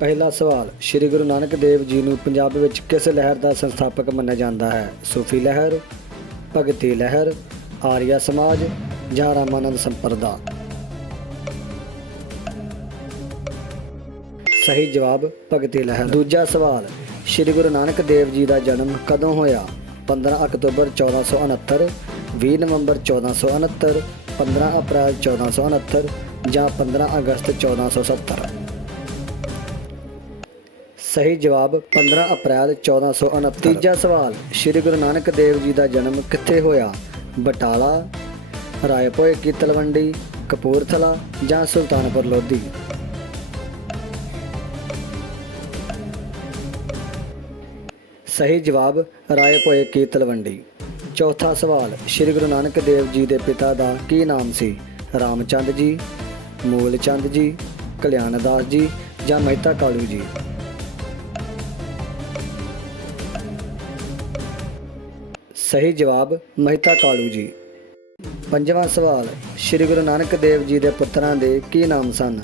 ਪਹਿਲਾ ਸਵਾਲ, ਸ੍ਰੀ ਗੁਰੂ ਨਾਨਕ ਦੇਵ ਜੀ ਨੂੰ ਪੰਜਾਬ ਵਿੱਚ ਕਿਸ ਲਹਿਰ ਦਾ ਸੰਸਥਾਪਕ ਮੰਨਿਆ ਜਾਂਦਾ ਹੈ? ਸੂਫੀ ਲਹਿਰ, ਭਗਤੀ ਲਹਿਰ, ਆਰੀਆ ਸਮਾਜ ਜਾਂ ਰਾਮਾਨੰਦ ਸੰਪਰਦਾ ਸਹੀ ਜਵਾਬ, ਭਗਤੀ ਲਹਿਰ। ਦੂਜਾ ਸਵਾਲ, ਸ੍ਰੀ ਗੁਰੂ ਨਾਨਕ ਦੇਵ ਜੀ ਦਾ ਜਨਮ ਕਦੋਂ ਹੋਇਆ? 15 ਅਕਤੂਬਰ 1469 20 ਨਵੰਬਰ 1469 15 ਅਪ੍ਰੈਲ 1469 ਜਾਂ 15 ਅਗਸਤ 1470 ਸਹੀ ਜਵਾਬ 15 ਅਪ੍ਰੈਲ 1469 ਤੀਜਾ ਸਵਾਲ, ਸ੍ਰੀ ਗੁਰੂ ਨਾਨਕ ਦੇਵ ਜੀ ਦਾ ਜਨਮ ਕਿੱਥੇ ਹੋਇਆ? ਬਟਾਲਾ, ਰਾਏਪੁਰ ਕੀ ਤਲਵੰਡੀ ਕਪੂਰਥਲਾ ਜਾਂ ਸੁਲਤਾਨਪੁਰ ਲੋਧੀ? ਸਹੀ ਜਵਾਬ, ਰਾਏਪੁਰ ਕੀ ਤਲਵੰਡੀ ਚੌਥਾ ਸਵਾਲ, ਸ੍ਰੀ ਗੁਰੂ ਨਾਨਕ ਦੇਵ ਜੀ ਦੇ ਪਿਤਾ ਦਾ ਕੀ ਨਾਮ ਸੀ? ਰਾਮਚੰਦ ਜੀ, ਮੂਲਚੰਦ ਜੀ, ਕਲਿਆਣਦਾਸ ਜੀ ਜਾਂ ਮਹਿਤਾ ਕਾਲੂ ਜੀ? ਸਹੀ ਜਵਾਬ ਮਹਿਤਾ ਕਾਲੂ ਜੀ। ਪੰਜਵਾਂ ਸਵਾਲ, ਸ੍ਰੀ ਗੁਰੂ ਨਾਨਕ ਦੇਵ ਜੀ ਦੇ ਪੁੱਤਰਾਂ ਦੇ ਕੀ ਨਾਮ ਸਨ?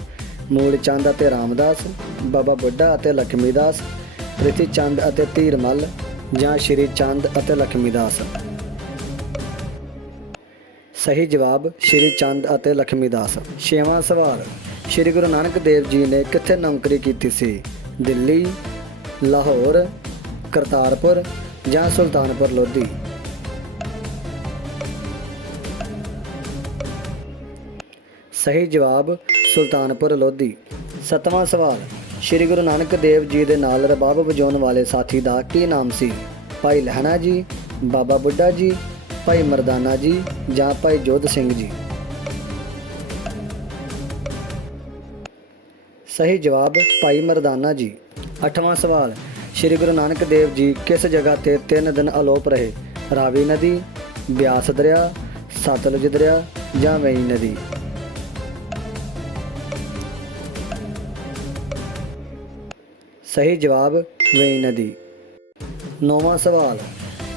ਮੂਲ ਚੰਦ ਅਤੇ ਰਾਮਦਾਸ, ਬਾਬਾ ਬੁੱਢਾ ਅਤੇ ਲਖਮੀਦਾਸ, ਪ੍ਰਿਥੀ ਚੰਦ ਅਤੇ ਧੀਰਮਲ, ਜਾਂ ਸ਼੍ਰੀ ਚੰਦ ਅਤੇ ਲਖਮੀਦਾਸ? ਸਹੀ ਜਵਾਬ, ਸ਼੍ਰੀ ਚੰਦ ਅਤੇ ਲਖਮੀਦਾਸ। ਛੇਵਾਂ ਸਵਾਲ, ਸ਼੍ਰੀ ਗੁਰੂ ਨਾਨਕ ਦੇਵ ਜੀ ਨੇ ਕਿੱਥੇ ਨੌਕਰੀ ਕੀਤੀ ਸੀ? ਦਿੱਲੀ, ਲਾਹੌਰ, ਕਰਤਾਰਪੁਰ, ਜਾਂ ਸੁਲਤਾਨਪੁਰ ਲੋਧੀ? ਸਹੀ ਜਵਾਬ ਸੁਲਤਾਨਪੁਰ ਲੋਧੀ। ਸਤਵਾਂ ਸਵਾਲ, ਸ੍ਰੀ ਗੁਰੂ ਨਾਨਕ ਦੇਵ ਜੀ ਦੇ ਨਾਲ ਰਬਾਬ ਵਜਾਉਣ ਵਾਲੇ ਸਾਥੀ ਦਾ ਕੀ ਨਾਮ ਸੀ? ਭਾਈ ਲਹਿਣਾ ਜੀ, ਬਾਬਾ ਬੁੱਢਾ ਜੀ, ਭਾਈ ਮਰਦਾਨਾ ਜੀ ਜਾਂ ਭਾਈ ਜੋਧ ਸਿੰਘ ਜੀ? ਸਹੀ ਜਵਾਬ, ਭਾਈ ਮਰਦਾਨਾ ਜੀ। ਅੱਠਵਾਂ ਸਵਾਲ, ਸ੍ਰੀ ਗੁਰੂ ਨਾਨਕ ਦੇਵ ਜੀ ਕਿਸ ਜਗ੍ਹਾ ਤੇ 3 ਦਿਨ ਅਲੋਪ ਰਹੇ? ਰਾਵੀ ਨਦੀ, ਬਿਆਸ ਦਰਿਆ, ਸਤਲੁਜ ਦਰਿਆ ਜਾਂ ਵੇਈ ਨਦੀ? ਸਹੀ ਜਵਾਬ ਵੇਈ ਨਦੀ। ਨੌਵਾਂ ਸਵਾਲ।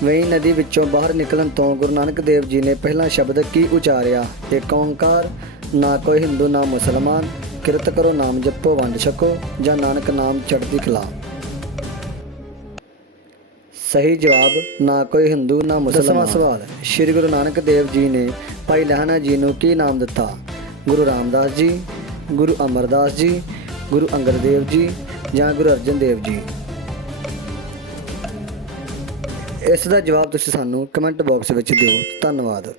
ਵੇਈ ਨਦੀ ਵਿੱਚੋਂ ਬਾਹਰ ਨਿਕਲਣ ਤੋਂ ਗੁਰੂ ਨਾਨਕ ਦੇਵ ਜੀ ਨੇ ਪਹਿਲਾ ਸ਼ਬਦ ਕੀ ਉਚਾਰਿਆ? ਏਕ ਓੰਕਾਰ, ਨਾ ਕੋਈ ਹਿੰਦੂ, ਨਾ ਮੁਸਲਮਾਨ, ਕਿਰਤ ਕਰੋ, ਨਾਮ ਜਪੋ, ਵੰਡ ਛਕੋ, ਜਾਂ ਨਾਨਕ ਨਾਮ ਚੜ੍ਹਦੀ ਕਲਾ। ਸਹੀ ਜਵਾਬ, ਨਾ ਕੋਈ ਹਿੰਦੂ, ਨਾ ਮੁਸਲਮਾਨ। ਸਵਾਲ। ਸ੍ਰੀ ਗੁਰੂ ਨਾਨਕ ਦੇਵ ਜੀ ਨੇ ਭਾਈ ਲਹਿਣਾ ਜੀ ਨੂੰ ਕੀ ਨਾਮ ਦਿੱਤਾ? ਗੁਰੂ ਰਾਮਦਾਸ ਜੀ, ਗੁਰੂ ਅਮਰਦਾਸ ਜੀ, ਗੁਰੂ ਅੰਗਦ ਦੇਵ ਜੀ ਜਾਂ ਗੁਰੂ ਅਰਜਨ ਦੇਵ ਜੀ? ਇਸ ਦਾ ਜਵਾਬ ਤੁਸੀਂ ਸਾਨੂੰ ਕਮੈਂਟ ਬਾਕਸ ਵਿੱਚ ਦਿਓ। ਧੰਨਵਾਦ।